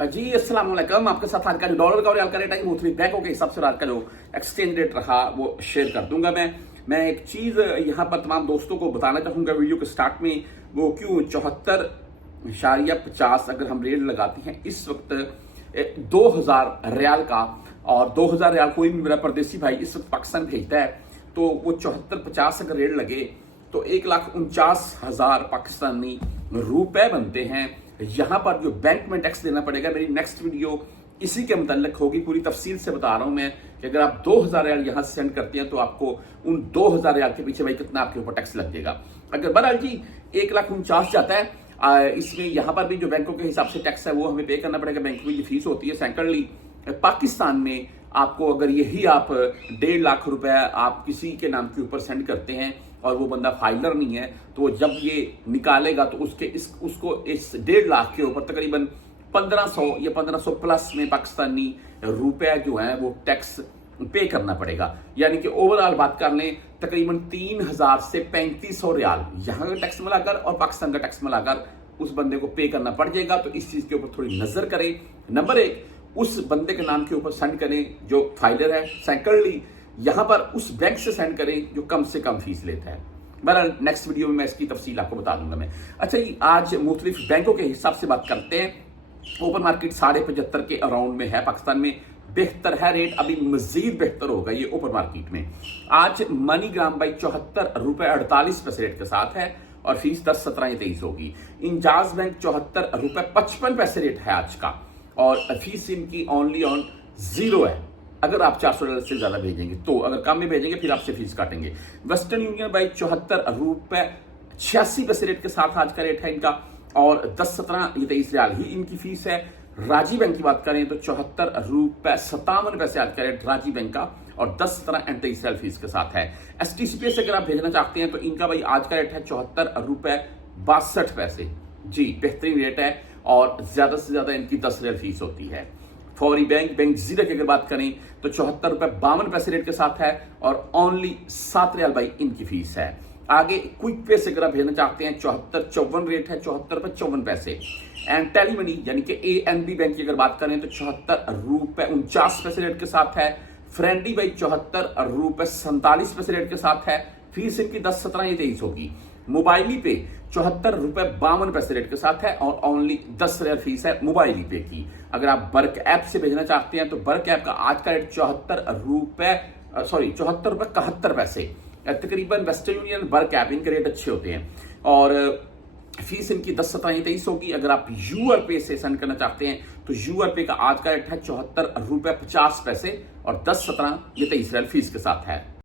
जी अस्सलाम वालेकुम। आपके साथ आज का जो डॉलर का और रियाल का रेट है मुख्तलिफ बैंकों के हिसाब से आज का जो एक्सचेंज रेट रहा वो शेयर कर दूंगा। मैं एक चीज यहाँ पर तमाम दोस्तों को बताना चाहूंगा वीडियो के स्टार्ट में, वो क्यों 74.50 अगर हम रेट लगाते हैं इस वक्त 2000 रियाल का, और 2000 रियाल कोई भी मेरा परदेसी भाई इस वक्त पाकिस्तान भेजता है तो वो 74.50 अगर रेट लगे तो 1,49,000 पाकिस्तानी रुपए बनते हैं। यहां पर जो बैंक में टैक्स देना पड़ेगा, मेरी नेक्स्ट वीडियो इसी के मुताल्लिक होगी, पूरी तफसील से बता रहा हूं मैं कि अगर आप 2000 रियाल यहां से सेंड करते हैं तो आपको उन 2000 रियाल के पीछे भाई कितना आपके ऊपर टैक्स लग जाएगा। अगर बहरहाल जी 1,49,000 जाता है, इसमें यहां पर भी जो बैंकों के हिसाब से टैक्स है वो हमें पे करना पड़ेगा। बैंक में ये फीस होती है। सेकेंडली पाकिस्तान में आपको अगर यही आप 1.5 लाख रुपए आप किसी के नाम के ऊपर सेंड करते हैं और वो बंदा फाइलर नहीं है, तो जब ये निकालेगा तो उसको इस 1.5 लाख के ऊपर तकरीबन 1500 या 1500 प्लस में पाकिस्तानी रुपए जो है वो टैक्स पे करना पड़ेगा। यानी कि ओवरऑल बात कर लें तकरीबन 3000 से 3500 रियाल यहाँ का टैक्स मिलाकर और पाकिस्तान का टैक्स मिलाकर उस बंदे को पे करना पड़ जाएगा। तो इस चीज के ऊपर थोड़ी नजर करें। नंबर 1, उस बंदे के नाम के ऊपर सेंड करें जो फाइलर है। सेकेंडली यहां पर उस बैंक से सेंड करें जो कम से कम फीस लेता है। बहरहाल नेक्स्ट वीडियो में मैं इसकी तफसील आपको बता दूंगा मैं। अच्छा जी, आज मुख्तलिफ बैंकों के हिसाब से बात करते हैं। ओपन मार्केट 75.5 के अराउंड में है पाकिस्तान में। बेहतर है रेट, अभी मजीद बेहतर होगा ये ओपन मार्केट में। आज मनीग्राम भाई 74 रुपए 48 पैसे रेट के साथ है और फीस 10, 17 या 23 होगी। इंजाज बैंक 74 रुपए 55 पैसे रेट है आज का और फीस इनकी ओनली ऑन 0 है। अगर आप $400 से ज्यादा भेजेंगे तो, अगर कम में भेजेंगे फिर आपसे फीस काटेंगे। वेस्टर्न यूनियन भाई 74 रुपए 86 पैसे रेट के साथ आज का रेट है इनका और 10, 17 या 23 रियाल ही इनकी फीस है। राजी बैंक की बात करें तो 74 रुपए 57 पैसे आज का रेट राजी बैंक का और 10, 17 एंड 23 रियाल फीस के साथ है। STCPS अगर आप भेजना चाहते हैं तो इनका भाई आज का रेट है 74 रुपए 62 पैसे। जी बेहतरीन रेट है और ज्यादा से ज्यादा इनकी 10 रियाल फीस होती है। फौरी बैंक जीरा की अगर बात करें तो 74 रुपए 52 पैसे रेट के साथ है और ओनली 7 रियाल भाई इनकी फीस है। आगे क्विक पे से अगर आप भेजना चाहते हैं 74.54 रेट है, 74 रुपए 54 पैसे। एंड टेली मनी यानी कि ANB बैंक की अगर बात करें तो 74 रुपए 49 पैसे रेट के साथ है। फ्रेंडी भाई 74 रुपए 47 पैसे रेट के साथ है। फीस इनकी 10, 17 या 23 होगी। मोबाइली पे 74 रुपए 52 पैसे रेट के साथ है और ओनली 10 रियाल फीस है मोबाइली पे की। अगर आप बर्क ऐप से भेजना चाहते हैं तो बर्क ऐप का आज का रेट 74 रुपए 71 पैसे तकरीबन। वेस्टर्न यूनियन, बर्क ऐप, इनके रेट अच्छे होते हैं और फीस इनकी 10, 17 या 23 होगी। अगर आप यूआर पे से सेंड करना चाहते हैं तो यूआर पे का आज का रेट है 74 रुपए 50 पैसे और 10, 17 या 23 रियाल फीस के साथ है।